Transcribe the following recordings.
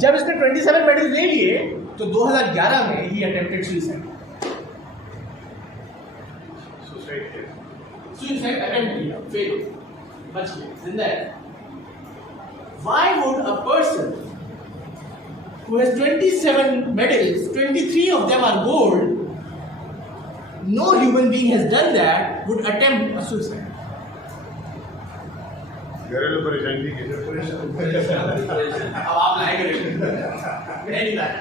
जब इसने 27 मेडल्स ले लिए तो 2011 में ही अटेम्प्टेड सुसाइड अटेम्प्ट किया, फेल, बच गया, जिंदा है। Why would a person who has 27 medals, 23 of them are gold, no human being has done that, would attempt a suicide? घरेलू परेशानी की अब आप लाए मैं नहीं लाया,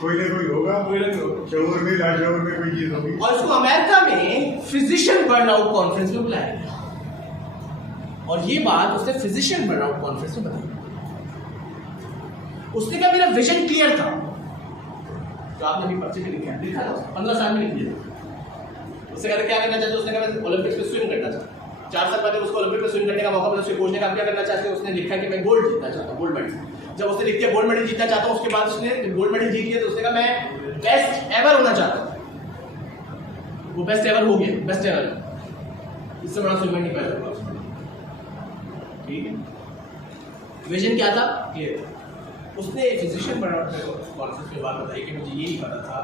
कोई ना कोई होगा, शोर में लाशोर में कोई चीज होगी। और इसको अमेरिका में फिजिशियन बर्नआउट कॉन्फ्रेंस में बुलाया गया और ये बात उसने फिजिशियन बर्नआउट कॉन्फ्रेंस में बताई। उसने कहा मेरा विजन क्लियर था, जो आपने भी पर्चे पे लिखा था 15 साल में लिख दिया। उससे कहते क्या करना चाहते, उसने कहा मैं ओलंपिक्स में स्विम करना चाहता। 4 साल बाद उसको ओलंपिक में स्विम करने का मौका मिला, उसके कोच ने कहा क्या करना चाहते हो, उसने लिखा कि मैं गोल्ड जीतना चाहता हूँ, गोल्ड मेडल। जब उसने लिख दिया गोल्ड मेडल जीतना चाहता हूँ, उसके बाद उसने गोल्ड मेडल जीत लिया तो उसने कहा मैं बेस्ट एवर होना चाहता हूँ। वो बेस्ट एवर हो गया, बेस्ट एवर, इससे बड़ा स्विमर नहीं पैदा हुआ। ठीक है, विजन क्या था, क्लियर। उसने फिजिशियन बर्नआउट कॉन्फ्रेंस में बात बताई कि मुझे ये नहीं पता था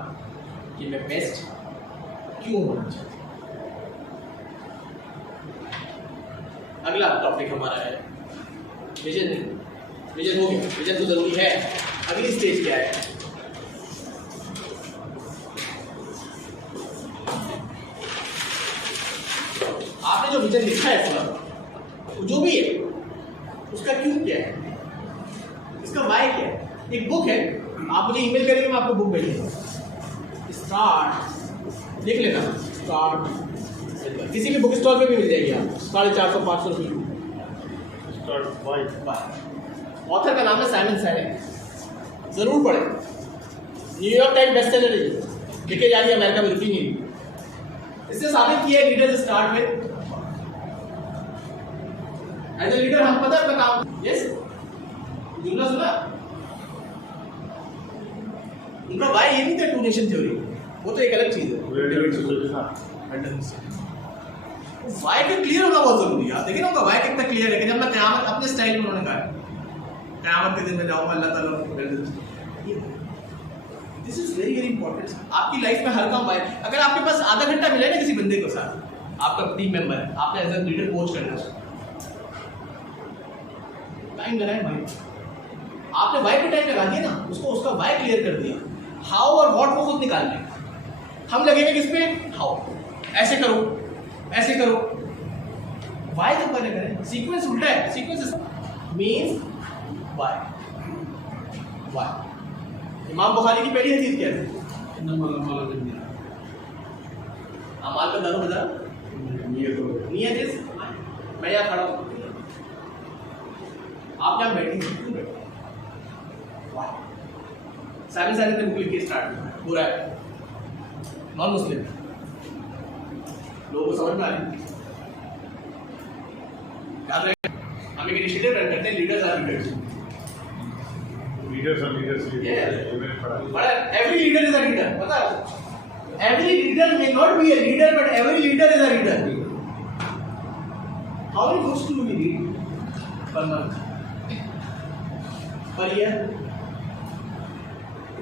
कि मैं बेस्ट क्यों होना चाहता हूँ। अगला टॉपिक हमारा है विजन। विजन हो गया, विजन तो जरूरी है। अगली स्टेज क्या है, आपने जो विजन लिखा है पूरा, जो भी है उसका क्यों क्या है, इसका वाई क्या है। एक बुक है, आप मुझे ईमेल करेंगे, मैं आपको बुक भेजूंगा। स्टार्ट लिख लेना, स्टार्ट, किसी भी बुक स्टॉल पे भी मिल जाएगी, आप 450-500 रुपये। ऑथर का नाम है साइमन साइनेक, जरूर पढ़े। न्यूयॉर्क टाइम्स बेस्ट सेलर है, लिखे जा रही है, अमेरिका में रुकी नहीं। इससे साबित किया है leader start with, as a leader हम पता है अपना काम। यस, जुमला सुना? उनका वाई ये नहीं था टू नेशन थ्योरी, वो तो एक अलग चीज है। वाई का क्लियर होना बहुत जरूरी है। आप देखिए ना उनका वाई कितना क्लियर है कि जब मैं क़यामत, अपने स्टाइल में उन्होंने कहा क़यामत के दिन में जाऊंगा, अल्लाह ताला this is very very important. आपकी लाइफ में हर काम वाई। अगर आपके पास आधा घंटा मिले ना किसी बंदे के साथ, आपका टीम मेंबर है, आपने एज ए लीडर कोच करना है, टाइम लगाए भाई। आपने वाई पे टाइम लगा दिया ना, उसको उसका वाई क्लियर कर दिया, हाउ और व्हाट को खुद निकाल लें। हम लगेंगे किस पे, हाउ, ऐसे करो, ऐसे करो, वाई तो पहले करें। सीक्वेंस उल्टा है, सीक्वेंस मींस वाई। वाई इमाम बुखारी की पहली हदीस क्या है, अमाल का दारो बजा नियत इज। मैं यहाँ खड़ा हूँ, आप यहाँ बैठे हैं, क्यों बैठे? साइमन साइनेक ने बुक लिख के स्टार्ट किया, पूरा है नॉन मुस्लिम, लोगों को समझ में आ रही है। याद रखें, हम एक इनिशिएटिव रन करते हैं, leaders are leaders. Leaders are leaders, ये मैंने पढ़ा। बड़ा every leader is a leader, पता है? Every leader may not be a leader, but every leader is a leader. How many books do we read per month, per year?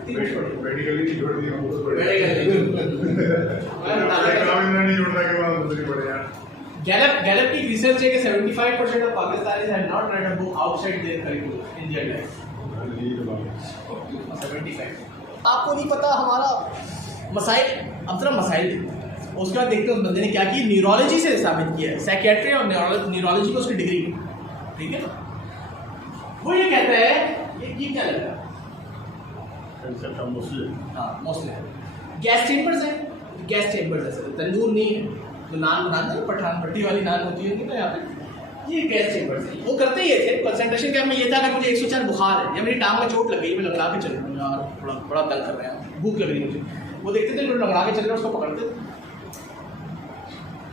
Medically नहीं जोड़ दिया, बहुत बड़े नहीं जोड़ने के बाद दूसरी बड़े यार। गैलप की रिसर्च है कि 75% of Pakistanis have not read a book outside their curriculum in their life. 75। आपको नहीं पता हमारा मसाइल, अब जरा मसाइल देखते हैं, उसके बाद देखते हैं उस बंदे ने क्या किया। न्यूरोलॉजी से साबित किया है, साइकियाट्री और न्यूरोलॉजी को उसकी डिग्री, ठीक है ना। वो ये कहता है, ये क्या लग रहा है, हाँ मोस्टली गैस चेम्बर्स है, गैस चेम्बर्स है, तंदूर नहीं है, तो नान बनाते हैं, पठान पट्टी वाली नान होती है तो यहाँ पे ये गैस चेम्बर्स है। वो करते ही थे कंसंट्रेशन कैंप में, ये था अगर मुझे 104 बुखार है या मेरी टांग में चोट लग गई, मैं लंगड़ा के चल रहा हूँ यार, बड़ा तंग कर रहे हैं, भूख लग रही है मुझे, वो देखते थे लोग लंगड़ा के चल रहे हैं, उसको पकड़ते थे,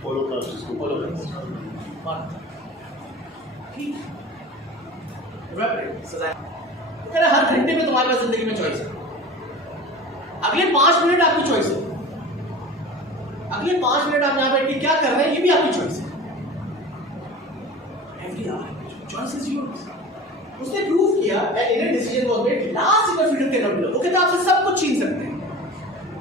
फॉलो कर हर घंटे में तुम्हारे पास जिंदगी में चॉइस है। अगले 5 मिनट आपकी चॉइस है, अगले 5 मिनट आप यहाँ बैठ के क्या कर रहे हैं ये भी आपकी चॉइस है। Every hour choice is yours. उसने प्रूव किया and in decision was made last in freedom can not be. वो कहते हैं आपसे सब कुछ छीन सकते हैं।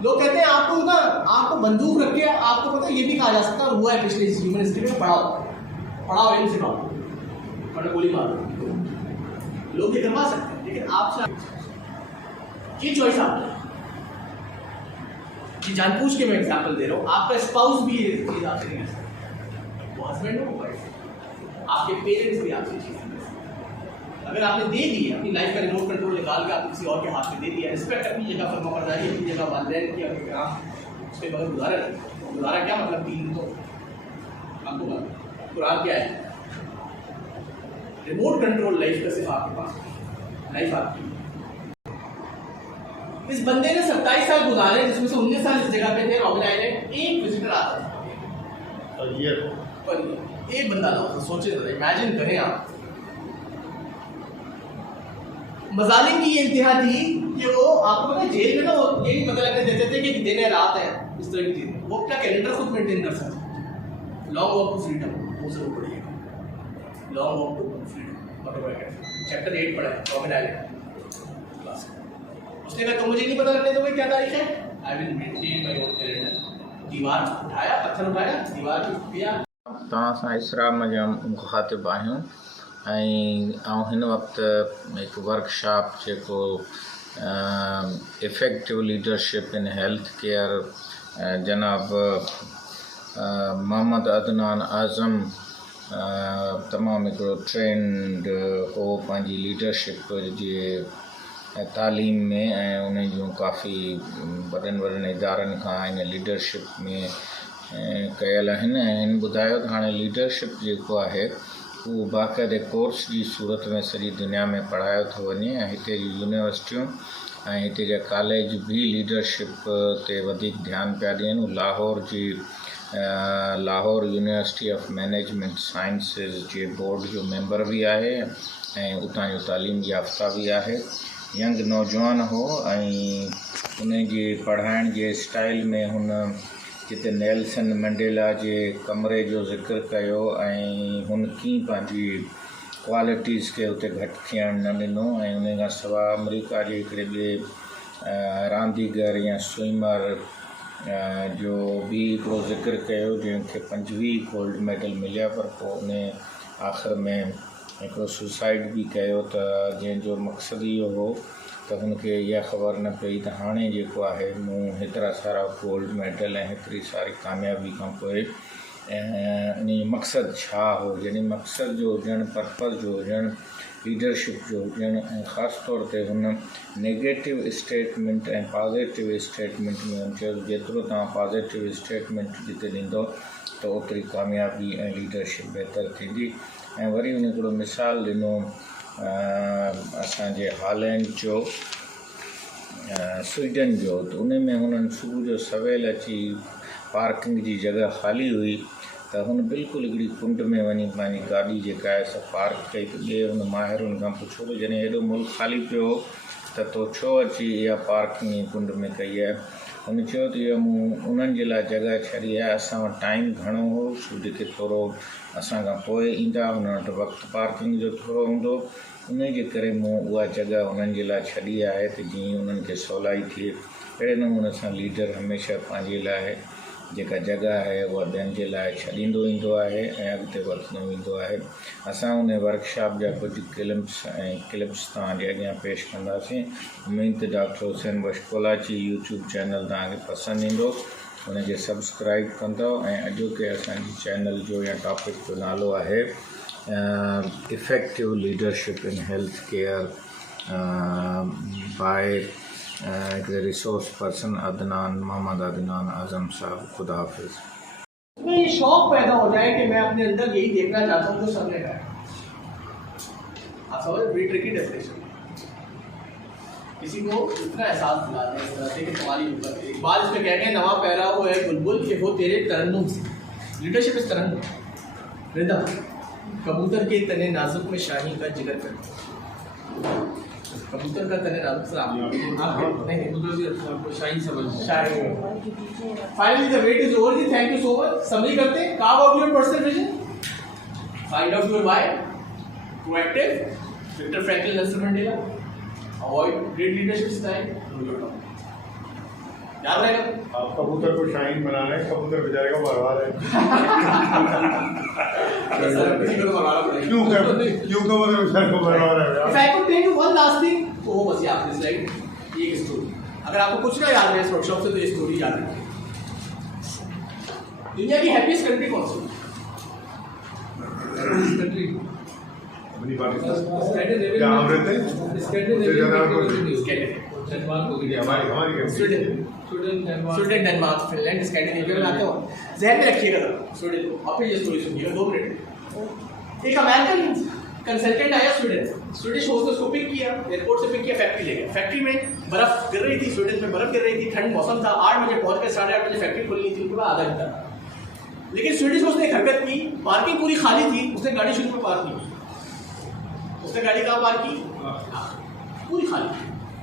लोग कहते हैं आपको ना आपको बंदूक रख के आपको पता है ये भी कहा जा सकता है हुआ है पिछले ह्यूमन हिस्ट्री में पढ़ाओ इन सिखाओ और गोली मारो। लोग ये करवा सकते हैं लेकिन आपसे ये चॉइस आपकी कि जानबूझ के मैं एग्जांपल दे रहा हूँ। आपका स्पाउस भी ये चीज आपसे नहीं कर सकता, वो हस्बैंड हो वाइफ, आपके पेरेंट्स भी आपसे चीज नहीं कर सकते। अगर आपने दे दी अपनी लाइफ का रिमोट कंट्रोल निकाल के आपने किसी और के हाथ में दे दिया, रिस्पेक्ट अपनी जगह पर मौकरदारी अपनी जगह वालिदैन की अपने काम उसके बगैर गुजारा क्या मतलब तीन तो आपको कुरान क्या है रिमोट कंट्रोल लाइफ का सिर्फ आपके पास, लाइफ आपकी। इस बंदे ने 27 साल गुजारे जिसमें से 19 साल इस जगह पे थे रॉबिन आइलैंड। एक विजिटर आता था पर ये एक बंदा था, तो सोचे जरा इमेजिन करें आप। मजालिम की ये इंतहा थी कि वो आपको पता है जेल में ना वो ये नहीं पता लगने देते थे कि दिन है रात है इस तरह की चीज, वो अपना कैलेंडर खुद मेंटेन कर सकते। लॉन्ग वॉक टू फ्रीडम वो जरूर पढ़िएगा, long walk to freedom chapter 8 पढ़ा है रॉबिन आइलैंड। उसने कहा तो मुझे नहीं पता लगने दो क्या तारीख है, I will maintain my own calendar. दीवार उठाया, पत्थर उठाया, दीवार किया। तव्हां सां इसराम जा मुखातिब आहियूं ऐं हिन वक़्तु हिकु वर्कशॉप जेको effective leadership in health care जनाब मोहम्मद अदनान आज़म तमामु हिकिड़ो ट्रेंड हो पंहिंजी लीडरशिप जे तालीम में ऐं उन जूं काफ़ी वॾनि इदारनि खां इन लीडरशिप में कयल आहिनि। ऐं हिन ॿुधायो त हाणे लीडरशिप जेको आहे उहो बाक़ाइदे कोर्स जी सूरत में सॼी दुनिया में पढ़ायो थो वञे ऐं हिते जी यूनिवर्सिटियूं ऐं हिते जा कॉलेज भी लीडरशिप ते वधीक ध्यानु पिया ॾियनि। लाहौर जी Lahore university of management sciences जे बोर्ड जो मेंबर भी आहे ऐं उतां जो तालीम याफ़्ता भी आहे। यंग नौजवान हो ऐं उन जे पढ़ाइण जे स्टाइल में हुन जिते नेल्सन मंडेला जे कमरे जो ज़िक्र कयो ऐं हुन कीअं पंहिंजी क्वालिटीज़ खे उते घटि थियणु न ॾिनो ऐं उन खां सवाइ अमेरिका जे हिकिड़े ॿिए रांदीगर या स्विमर जो भी हिकिड़ो ज़िक्र कयो जंहिंखे 25 गोल्ड मेडल मिलिया, पर पोइ उन आख़िर में हिकिड़ो सुसाइड भी कयो त जंहिंजो मक़सदु इहो हो त हुनखे इहा ख़बर न पई त हाणे जेको आहे मूं हेतिरा सारा गोल्ड मेडल ऐं हेतिरी सारी कामयाबी खां पोइ इन जो मक़सदु छा हो। यानी मक़सद जो हुजणु, पर्पज़ जो हुजणु, लीडरशिप जो हुजणु ऐं ख़ासि तौर ते हुन नेगेटिव स्टेटमेंट ऐं पॉज़िटिव स्टेटमेंट में हुन चयो जेतिरो तव्हां पॉज़िटिव स्टेटमेंट जिते ॾींदो त ओतिरी कामयाबी ऐं लीडरशिप बहितर थींदी। ऐं वरी हुन हिकिड़ो मिसाल ॾिनो असांजे हॉलैंड जो स्वीडन जो, त उन में हुननि सुबुह जो सवेल अची पार्किंग जी जॻह ख़ाली हुई त हुन बिल्कुलु हिकिड़ी कुंड में वञी पंहिंजी गाॾी जेका आहे सा पार्क कई। त ॿिए हुन माहिरुनि खां पुछो त जॾहिं हेॾो मुल्क ख़ाली पियो त तो छो अची इहा पार्किंग कुंड में कई आहे। हुन चयो त इहा मूं उन्हनि जे लाइ जॻह छॾी आहे, असां वटि टाइम घणो हो, जेके थोरो असां खां पोइ ईंदा हुन वटि वक़्तु पार्किंग जो थोरो हूंदो, उन जे करे मूं उहा जॻह उन्हनि जे लाइ छॾी आहे त जीअं उन्हनि खे सवलाई थिए। अहिड़े नमूने सां लीडर हमेशह पंहिंजे लाइ जेका जॻह आहे उहा ॿियनि जे लाइ छॾींदो ईंदो आहे ऐं अॻिते वधंदो वेंदो आहे। असां उन वर्कशॉप जा कुझु क्लिप्स तव्हांजे अॻियां पेश कंदासीं। उमेद त डॉक्टर हुसैन बशकोलाची यूट्यूब चैनल तव्हांखे पसंदि ईंदो, उनखे सब्सक्राइब कंदो ऐं अॼोके असांजे चैनल जो या टॉपिक जो नालो आहे effective leadership in health care by हिकिड़े रिसोर्स पर्सन मोहम्मद अदनान आज़म साहब। खुदा हाफिज़। मैं ये शौक पैदा हो जाए कि मैं अपने अंदर यही देखना चाहता हूँ जो सबने कहा। आप समझ बड़ी ट्रिकी डेफिनेशन। किसी को इतना एहसास दिलाना है इस तरह से कि तुम्हारी ऊपर एक बार इसमें कह गए नवा पैरा हो है बुलबुल के हो तेरे तरन्नुम से। लीडरशिप इस तरन्नुम रिदम कबूतर के तने नाजुक में शाही का जिगर कर। कबूतर का तने नाजुक शाही समझ शाही। Finally the wait is over जी। Thank you so much. Summary करते carve out your personal vision, find out your why, proactive, Victor Franklin, Nelson Mandela, avoid great leadership style, know your down. याद रहेगा? आप कबूतर को शाहीन बना रहे हैं, कबूतर बेचारे को मरवा रहे हैं। क्यों कबूतर बेचारे को मरवा रहे हैं? If I could tell you one last thing, तो वो बस ये आपकी स्लाइड, ये एक स्टोरी। अगर आपको कुछ ना याद है इस वर्कशॉप से तो ये स्टोरी याद रखिए। दुनिया की हैप्पीएस्ट कंट्री कौन सी? कंट्री अपनी पाकिस्तान क्या हम रहते हैं? उससे ज़्यादा हमारी स्वीडन, डेनमार्क, फिनलैंड, स्कैंडिनेविया में आते हो। ज़हन में रखिएगा जरा स्वीडन को, और फिर ये स्टोरी सुनिएगा 2 मिनट। एक अमेरिकन कंसल्टेंट आया स्वीडन, स्वीडिश होस्ट ने उसको पिक किया, एयरपोर्ट से पिक किया, फैक्ट्री ले गया। फैक्ट्री में बर्फ गिर रही थी, स्वीडन में बर्फ गिर रही थी, ठंड मौसम था। 8 बजे पहुंच गए, 8:30 बजे फैक्ट्री खुलनी थी, उनके बाद आधा घंटा। लेकिन स्वीडिश होस्ट ने एक हरकत की, पार्किंग पूरी खाली थी, उसने गाड़ी शुरू में पार्क नहीं की। उसने गाड़ी कहाँ पार्क की? पूरी खाली।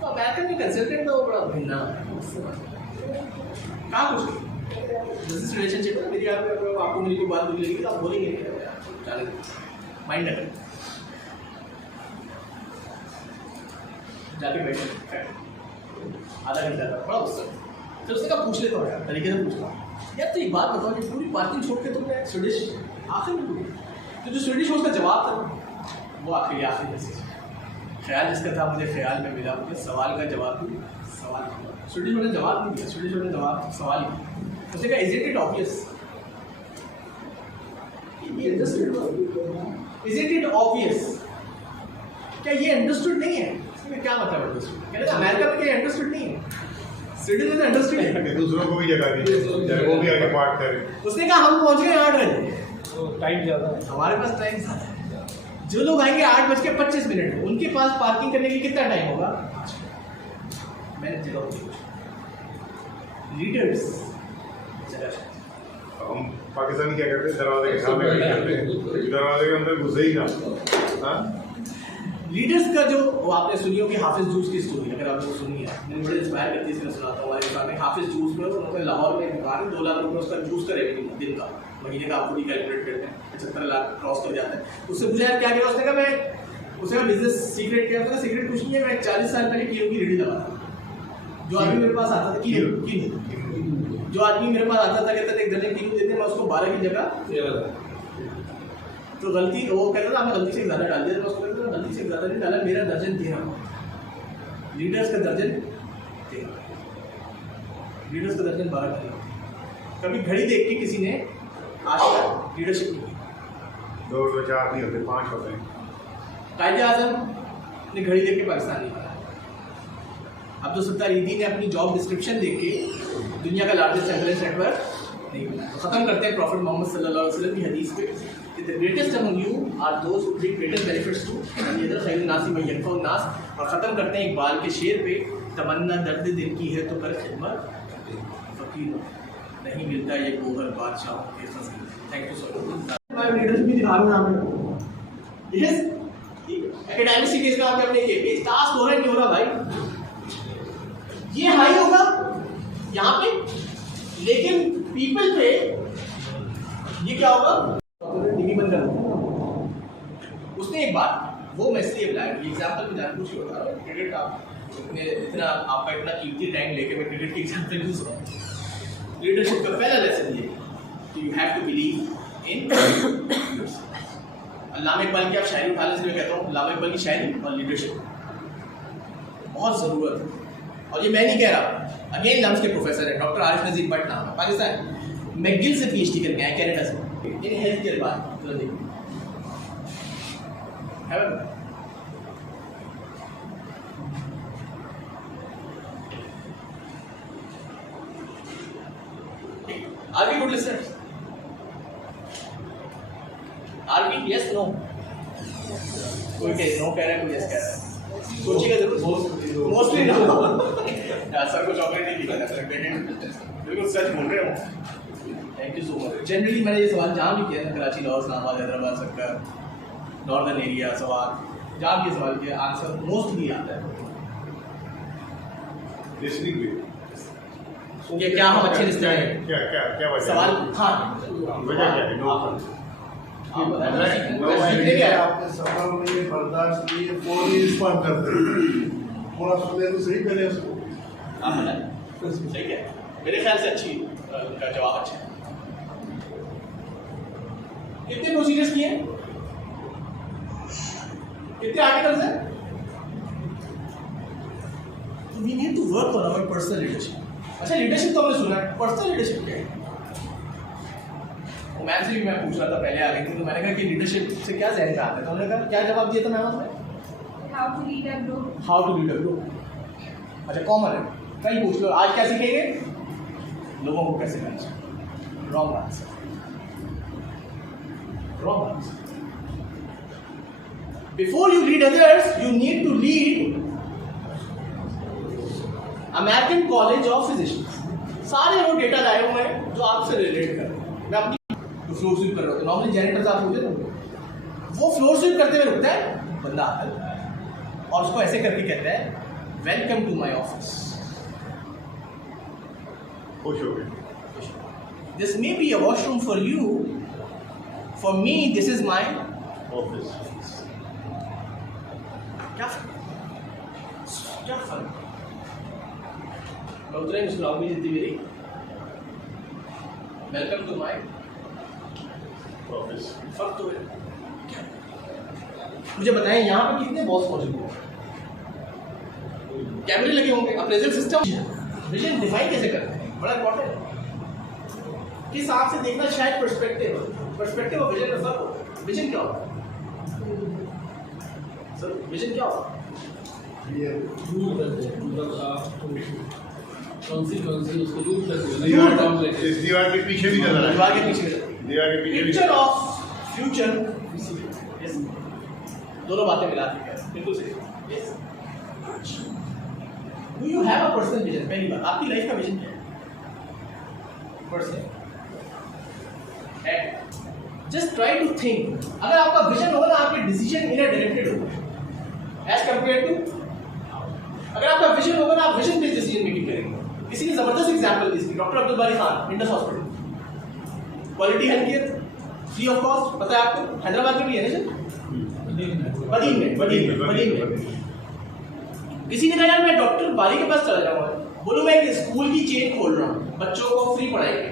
तो अमेरिकन में कंसल्टेंट था, वो बड़ा भिन्ना कहाँ कुछ बिजनेस रिलेशनशिप है। मेरी आपको मेरी कोई बात बुरी लगी तो आप बोलेंगे, माइंड रखें, जाके बैठे आधा घंटा था, बड़ा गुस्सा। फिर उसने कहा पूछ लेता हूँ यार, तरीके से पूछता यार, तो एक बात बताओ, ये पूरी पार्किंग छोड़ के तुमने स्वीडिश आखिर में तो जो स्वीडिश उसका जवाब था वो आखिरी मैसेज ख्याल जिसका था, मुझे ख्याल में मिला, मुझे सवाल का जवाब भी सवाल स्वीडिश ने जवाब नहीं दिया, स्वीडिश ने जवाब सवाल ही। उसने कहा is it obvious, is it obvious, क्या ये अंडरस्टूड नहीं है? क्या मतलब अंडरस्टूड? कहते हैं अमेरिका में क्या अंडरस्टूड नहीं है, स्वीडन में अंडरस्टूड है। दूसरों को भी जगह दी, वो भी आगे पार्ट करें। उसने कहा हम पहुंच गए 8 बजे, टाइम ज़्यादा है हमारे पास टाइम ज़्यादा है। जो लोग आएंगे 8:25, उनके पास पार्किंग करने के लिए कितना टाइम होगा? मैंने जगह लीडर्स हम पाकिस्तानी क्या करते हैं, दरवाजे के सामने खड़े करते हैं, दरवाजे के अंदर घुसे ही ना। लीडर्स का जो वो आपने सुनी होगी हाफिज जूस की स्टोरी, अगर आपने सुनी है, मैंने बड़े इंस्पायर करती है, इसमें सुनाता हूँ। हमारे सामने हाफिज जूस में उन्होंने लाहौर में दुकान है, 2 लाख रुपये उसका जूस का रेवेन्यू दिन का, महीने का आप पूरी कैलकुलेट करते हैं, 75 लाख क्रॉस कर जाता है। उससे पूछा यार क्या किया? उसने कहा उसने बिजनेस सीक्रेट क्या था? सीक्रेट कुछ नहीं है, मैं 40 साल पहले कीलो की रेडी दबा था। जो आदमी मेरे पास आता था कीलो, जो आदमी मेरे पास आता था कहता था 1 दर्जन कीलो देते, मैं उसको 12 की जगह तो गलती, वो कहता था मैं गलती से ज़्यादा डाल दिया, तो उसको कहता था गलती से ज़्यादा नहीं डाला, मेरा दर्जन 13, लीडर्स का दर्जन 13, लीडर्स का दर्जन 12 किया। कभी घड़ी देख के किसी ने आज तक लीडरशिप नहीं की। 2 2 4 नहीं होते, 5 होते हैं। कायदे आज़म ने घड़ी देख के पाकिस्तान नहीं बनाया। अब्दुल ईदी ने अपनी जॉब डिस्क्रिप्शन देख के दुनिया का लार्जेस्ट एम्बुलेंस नेटवर्क नहीं बनाया। तो ख़त्म करते हैं प्रॉफिट मोहम्मद सल्लल्लाहु अलैहि वसल्लम की हदीस पे, The greatest among you are those who bring greatest benefits to others, खैर नासी में यनफउ नास। और ख़त्म करते हैं इकबाल के शेर पे, तमन्ना दर्द दिल की है तो कर खिदमत फकीर नहीं मिलता ये गोहर बादशाह के खज़ाने। Thank you so much. Leaders भी दिखा रहा हूँ यस, एकेडमिक सीरीज का आपने किए, पेज टास्क हो रहा है नहीं हो रहा भाई, ये हाई होगा यहाँ पे, लेकिन पीपल पे ये क्या होगा? टीवी बंद कर दो। उसने एक बात वो मैं इसलिए अप्लाई की, एग्जाम्पल में जानबूझ के बता रहा हूँ। क्रिकेट का इतना आपका इतना कीमती टाइम लेके मैं क्रिकेट की एग्जाम्पल यूज कर रहा हूँ। लीडरशिप का पहला लेसन ये कि you have to believe in Allama Iqbal की आप शायरी उठा लें, इसलिए कहता हूँ अल्लामा इकबाल की शायरी और लीडरशिप बहुत ज़रूरत है। और ये मैं नहीं कह रहा, अगेन लम्स के प्रोफेसर है, डॉक्टर आरिफ नज़ीर भट्ट नाम है, पाकिस्तान मैकगिल से PhD करके आए, कैनेडा से, इन हेल्थ केयर बात Are we good listeners? Are we yes no? कोई नो कह रहा है, कोई यस कह रहा है, सोचिएगा जरूर। मोस्टली नो यार, सर को चॉकलेट नहीं दिखा था, बिल्कुल सच बोल रहे हो। Thank you so much. Generally मैंने ये सवाल जहाँ भी किया था, कराची, लाहौर, इस्लामाबाद, हैदराबाद, सक्कर, नॉर्दर्न एरिया, सवाल जहाँ भी सवाल किया, आंसर मोस्टली आता है। लिसनिंग भी क्या हम अच्छे लिस्टर हैं? क्या वजह? सवाल हाँ वजह क्या है? नो आप बताएं नो सीखने आइडिया। क्या है? आपने सफर लिए बर्दाश्त लिए फौरी रिस्पॉन्ड करते हैं। थोड़ा सुने तो सही पहले उसको। आप बताएं सही क्या है? मेरे ख्याल से अच्छी उनका जवाब अच्छा है। कितने प्रोसीजर्स किए? कितने आर्टिकल्स हैं? We need to work on our personal leadership. अच्छा लीडरशिप तो हमने सुना है, पर्सनल लीडरशिप क्या है? मैम से भी मैं पूछ रहा था पहले आ गई थी, तो मैंने कहा कि लीडरशिप से क्या जहन में आता है, तो उन्होंने कहा क्या जवाब दिया था मैम आपने? How to lead a group. How to lead a group. अच्छा कॉमन है, कहीं पूछ लो आज क्या सीखेंगे? लोगों को कैसे करना चाहिए। Wrong answer, wrong answer. Before you lead others you need to lead American College of Physicians. सारे वो डेटा लाए हुए हैं जो आपसे रिलेट कर रहे हैं। मैं अपनी फ्लोर स्वीप कर रहा हूँ, नॉर्मली जैनिटर्स आप होते हैं, वो फ्लोर स्वीप करते हुए रुकता है, बंदा आता है और उसको ऐसे करके कहता है वेलकम टू माई ऑफिस। खुश हो गए। This may be a washroom for you, for me this is my office. क्या क्या फर्क? मैं उतरे मुझे लॉबी देती मेरी वेलकम टू माई ऑफिस। फर्क तो है क्या? मुझे बताएं यहाँ पे कितने बॉस मौजूद हैं? कैमरे लगे होंगे, अप्रेजल सिस्टम विजन डिफाइन कैसे करते हैं, बड़ा इंपॉर्टेंट है। किस आंख से देखना, शायद पर्सपेक्टिव और विजन में फर्क होता है। विजन क्या होता है सर? विजन क्या होता है? इस दीवार के पीछे भी नजर दीवार आए। के पीछे दीवार के पीछे भी पिक्चर ऑफ फ्यूचर, दोनों बातें मिला के कह, बिल्कुल सही। Yes, do you have a personal vision? पहली बात, आपकी लाइफ का विजन क्या है? Personal just try to think. अगर आपका विजन होगा ना, आपके डिसीजन इनर डायरेक्टेड होगा एज कंपेयर टू, अगर आपका विजन होगा ना, आप विजन बेस्ड डिसीजन मेकिंग करेंगे। किसी ने जबरदस्त एग्जांपल दी, डॉक्टर अब्दुल बारी Khan, Indus hospital, quality health care free of cost, पता है आपको? हैदराबाद में भी है ना, बदीन में। किसी ने कहा यार मैं डॉक्टर बारी के पास चला जाऊंगा, बोलो मैं एक स्कूल की चेन खोल रहा हूँ, बच्चों को फ्री पढ़ाएंगे।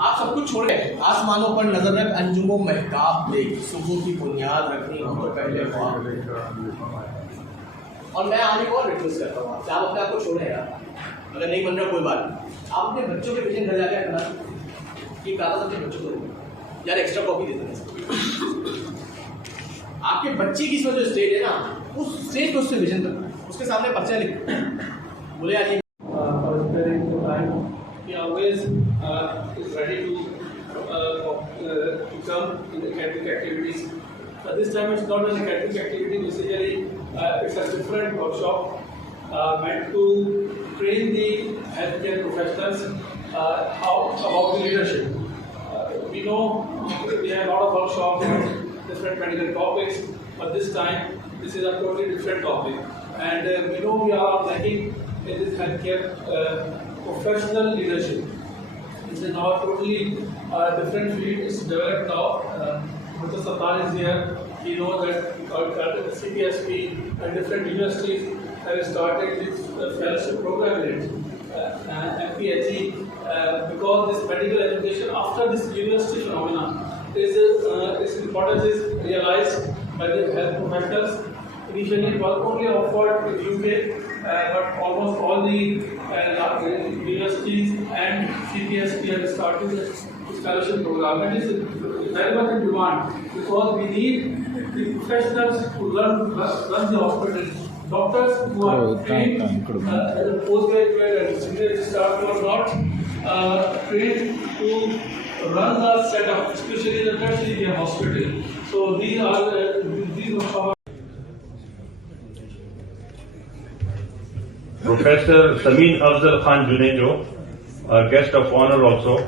आप सब कुछ छोड़े, आसमानों पर नजर रख, अंजुमों महताब देख, सुबह की बुनियाद रखनी हो तो पहले ख्वाब। और मैं आज एक और रिक्वेस्ट करता हूँ आपसे, आप अपने आप को छोड़े यार, अगर नहीं बन रहा कोई बात नहीं, आप अपने बच्चों के विजन घर जाके अपना ये कागज अपने बच्चों को यार एक्स्ट्रा कॉपी दे देना। आपके बच्चे की जो स्टेज है ना, उस स्टेज को उससे विजन करना, उसके सामने पर्चा लिख बोले यार ये he always is ready to come in academic activities. This time it's not an academic activity, basically it's a different workshop meant to train the healthcare professionals how about the leadership. We know we have a lot of workshops on different medical topics, but this time this is a totally different topic, and we know we are lacking in this healthcare professional leadership. This is now a totally different field. It's developed now. Mr. Sattar is here. We know that CPSP and different universities have started this fellowship program in it. MPHE, because this medical education after this university phenomena its importance is realized by the health professionals. Initially it was only offered in UK, but almost all the universities and CPSP have started this scholarship program, and it is very much in demand because we need the professionals who run the hospital. Doctors who are trained as a postgraduate and senior staff who are not trained to run the setup, especially the tertiary care hospital. So these are our Professor Samin Afzal Khan Junejo, our guest of honor also.